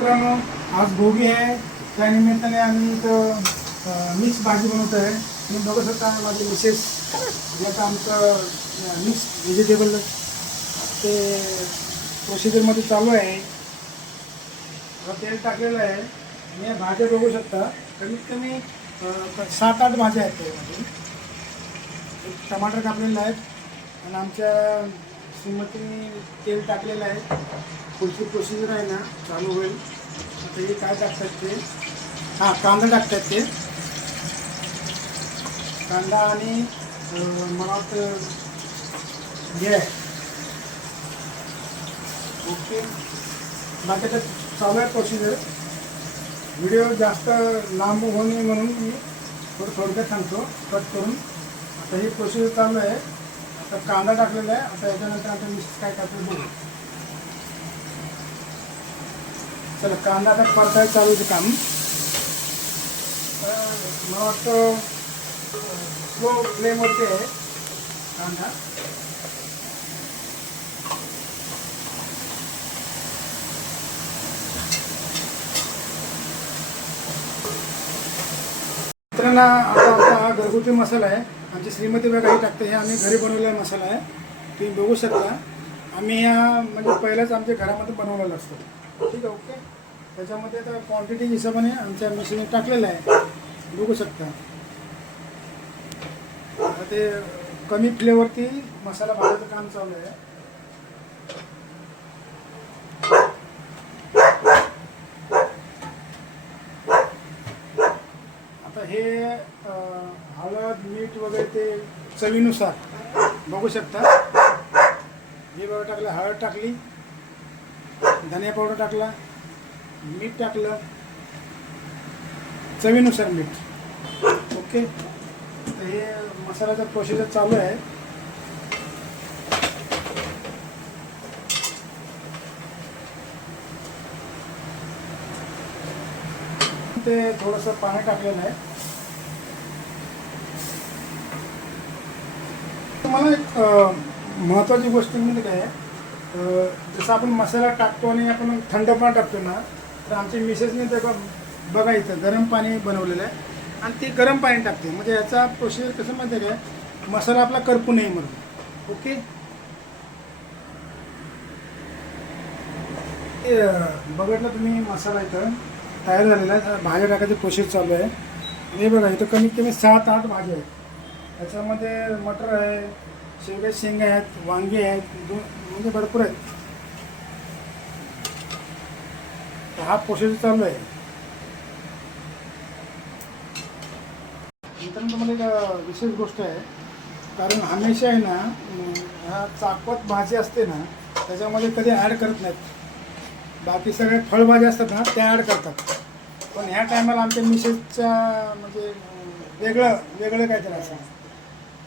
मित्रांनो, आज भोगी आहे. त्या निमित्ताने आम्ही इथं मिक्स भाजी बनवत आहे. तुम्ही बघू शकता माझे मिसेस याचं आमचं मिक्स व्हेजिटेबल ते प्रोसिजरमध्ये चालू आहे. तेल टाकलेलं आहे आणि या भाज्या बघू शकता. कमीत कमी 7-8 भाज्या आहेत त्यामध्ये. टमाटर कापलेले आहेत आणि आमच्या श्रीमतीने तेल टाकलेलं आहे. पुढची प्रोसिजर आहे ना चालू होईल. आता हे काय टाकतात ते कांदा टाकतात ते कांदा आणि मला वाटतं हे आहे ओके. बाकी आता चालू आहे प्रोसिजर. व्हिडिओ जास्त लांब होऊ नये म्हणून मी थोडक्यात सांगतो कट करून. आता ही प्रोसिजर चालू आहे. आता कांदा टाकलेला आहे. आता याच्यानंतर आता मिक्स काय टाकलं बघू. चला कांदा आता परतायला चालू आहे काम. मला वाटतं स्लो फ्लेमवरती आहे कांदा. मित्रांनो, आता आमचा हा घरगुती मसाला आहे. आमची श्रीमती बघा हे टाकते. हे आम्ही घरी बनवलेला मसाला आहे. तुम्ही बघू शकता. आम्ही या म्हणजे पहिल्याच आमच्या घरामध्ये बनवलेला असतो. ठीक आहे ओके. त्याच्यामध्ये आता क्वांटिटी हिशोबाने आमच्या मिक्सरने टाकलेलं आहे. बघू शकता. आता ते कमी फ्लेवरती मसाला भाजायचं काम चालू आहे. आता हे हळद मीठ वगैरे ते चवीनुसार बघू शकता. हे बघा टाकलं, हळद टाकली, धनिया पावडर टाकला, मीठ टाकलं, चवीनुसार मीठ ओके. तर हे मसाल्याचा प्रोसिजर चालू आहे. ते थोडंसं पाणी टाकलेलं आहे. मला एक महत्त्वाची गोष्ट म्हणजे काय जसं आपण मसाला टाकतो आणि आपण थंड पाणी टाकतो ना, तर आमच्या मिसेसने ते बघा इथं गरम पाणी बनवलेलं आहे आणि ते गरम पाणी टाकते. म्हणजे याचा प्रोसिजर कसं माहिती आहे काय, मसाला आपला करपू नये म्हणून ओके. बघितलं तुम्ही मसाला इथं तयार झालेला आहे. भाज्या टाकायची प्रोसेस चालू आहे. हे बघा इथं कमीत कमी 7-8 भाज्या आहेत. त्याच्यामध्ये मटर आहे, शेवग्या शेंगा आहेत, वांगी आहेत, म्हणजे भरपूर आहेत. तर हा प्रोसेस चालू आहे. मित्रांनो, तुम्हाला एक विशेष गोष्ट आहे. कारण हमेशा आहे ना ह्या चाकवत भाजी असते ना त्याच्यामध्ये कधी ॲड करत नाहीत. बाकी सगळे फळभाज्या असतात ना त्या ॲड करतात. पण ह्या टायमाला आमच्या मिसेसच्या म्हणजे वेगळं काहीतरी असं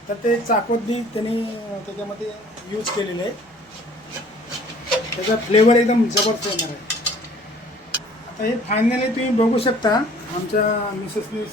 तर ते चाकवत त्यांनी त्याच्यामध्ये यूज केलेलं आहे. त्याचा फ्लेवर एकदम जबरदस्त येणार आहे. आता हे फायनली तुम्ही बघू शकता आमच्या मिसेसनी